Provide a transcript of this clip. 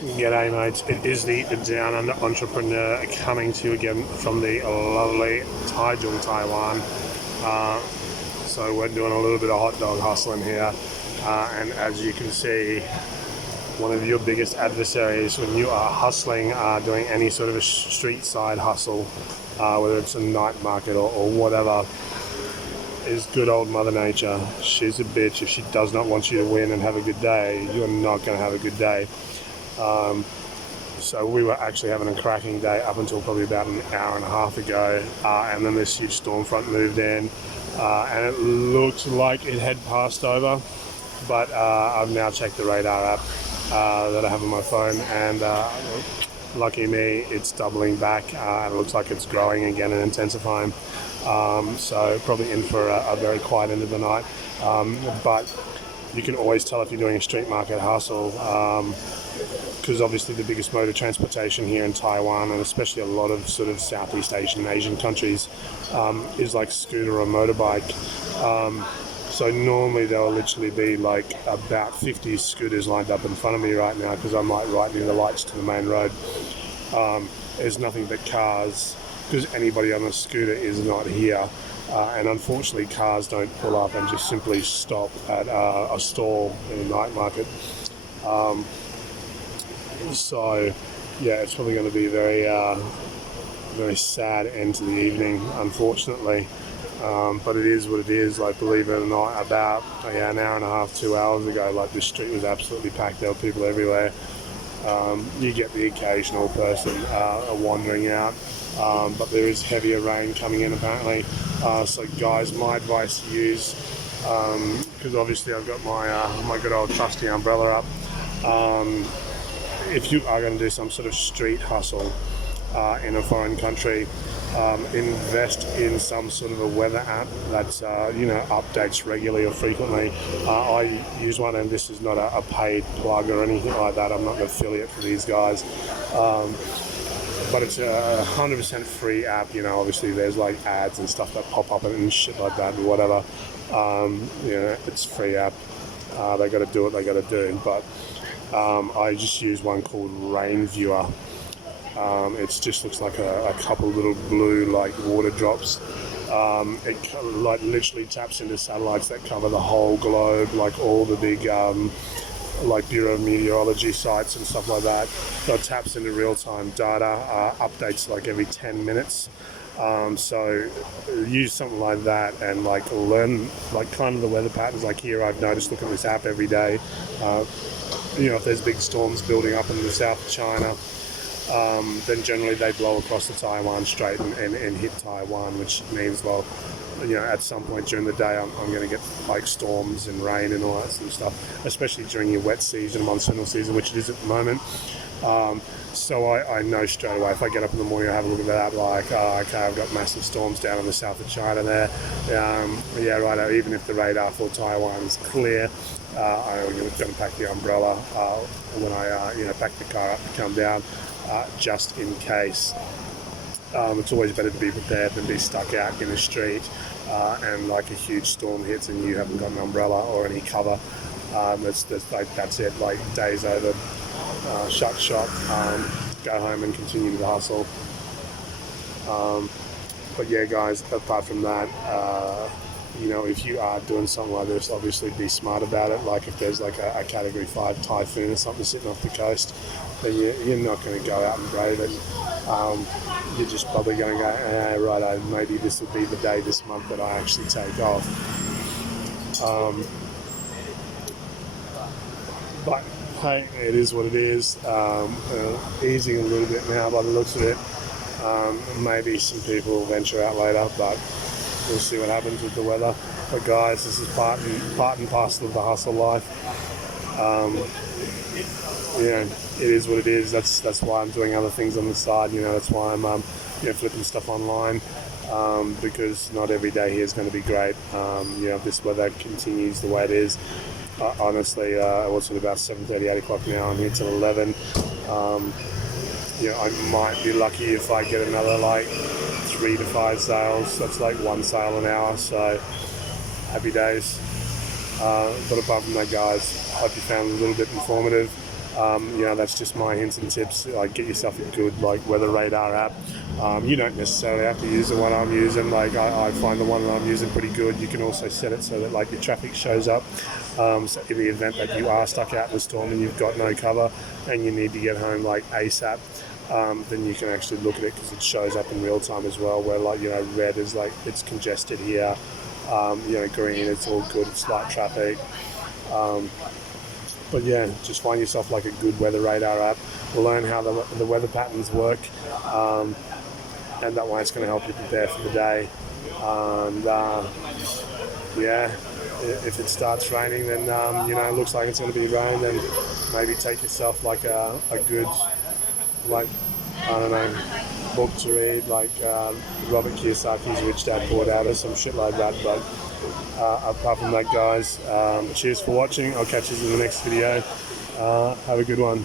G'day mates, it is the Down Under Entrepreneur coming to you again from the lovely Taichung, Taiwan. So we're doing a little bit of hot dog hustling here, and as you can see, one of your biggest adversaries when you are hustling, doing any sort of a street side hustle, whether it's a night market or whatever, is good old Mother Nature. She's a bitch. If she does not want you to win and have a good day, you're not going to have a good day. So we were actually having a cracking day up until probably about an hour and a half ago, and then this huge storm front moved in, and it looked like it had passed over, but I've now checked the radar app that I have on my phone, and lucky me, it's doubling back, and it looks like it's growing again and intensifying. So probably in for a very quiet end of the night, but you can always tell if you're doing a street market hustle, because obviously the biggest mode of transportation here in Taiwan, and especially a lot of sort of Southeast Asian countries, is like scooter or motorbike. So normally there'll literally be like about 50 scooters lined up in front of me right now, because I'm like right near the lights to the main road. There's nothing but cars, because anybody on a scooter is not here. And unfortunately cars don't pull up and just simply stop at a stall in a night market. So yeah, it's probably going to be a very sad end to the evening, unfortunately. But it is what it is. Like, believe it or not, about an hour and a half, 2 hours ago, like, the street was absolutely packed. There were people everywhere. You get the occasional person wandering out, but there is heavier rain coming in apparently. So guys, my advice to use, because obviously I've got my good old trusty umbrella up. If you are going to do some sort of street hustle in a foreign country, invest in some sort of a weather app that's updates regularly or frequently. I use one, and this is not a paid plug or anything like that. I'm not an affiliate for these guys, but it's a 100% free app. Obviously there's like ads and stuff that pop up and shit like that and whatever. It's a free app. They got to do what they got to do, but I just use one called Rain Viewer. It just looks like a couple little blue like water drops. It like literally taps into satellites that cover the whole globe, like all the big like Bureau of Meteorology sites and stuff like that. So it taps into real-time data, updates like every 10 minutes. So use something like that and like learn like kind of the weather patterns. Like here, I've noticed looking at this app every day. If there's big storms building up in the south of China, then generally they blow across the Taiwan Strait and hit Taiwan, which means, well, at some point during the day I'm going to get like storms and rain and all that sort of stuff, especially during your wet season, monsoonal season, which it is at the moment. So I know straight away, if I get up in the morning, I have a look at that, like, okay, I've got massive storms down in the south of China there. Yeah, right, even if the radar for Taiwan is clear, I'm going to pack the umbrella when I pack the car up to come down, just in case. It's always better to be prepared than be stuck out in the street and like a huge storm hits and you haven't got an umbrella or any cover. That's it, like, day's over. Shut shop, go home and continue the hustle. But yeah, guys, apart from that, if you are doing something like this, obviously be smart about it. Like if there's like a Category 5 typhoon or something sitting off the coast, then you're not going to go out and brave it. You're just probably going to go, right, maybe this will be the day this month that I actually take off. But hey, it is what it is. Easing a little bit now by the looks of it. Maybe some people will venture out later, but we'll see what happens with the weather. But guys, this is part and parcel of the hustle life. It is what it is. That's why I'm doing other things on the side. That's why I'm flipping stuff online, because not every day here is going to be great. If this weather continues the way it is. Honestly, what's it, about 7:30, 8 o'clock now? I'm here till 11. I might be lucky if I get another like 3 to 5 sales. That's like 1 sale an hour. So happy days. But apart from that, guys, I hope you found it a little bit informative. That's just my hints and tips. Like, get yourself a good like weather radar app. You don't necessarily have to use the one I'm using. Like, I find the one that I'm using pretty good. You can also set it so that like your traffic shows up. So in the event that you are stuck out in the storm and you've got no cover and you need to get home like ASAP, then you can actually look at it because it shows up in real time as well. Where like red is like it's congested here. Green it's all good. It's light traffic. But yeah, just find yourself like a good weather radar app. Learn how the weather patterns work, and that way it's going to help you prepare for the day. And if it starts raining, then it looks like it's going to be rain. Then maybe take yourself like a good book to read, like Robert Kiyosaki's Rich Dad Poor Dad or some shit like that. But apart from that, guys, cheers for watching. I'll catch you in the next video. Have a good one.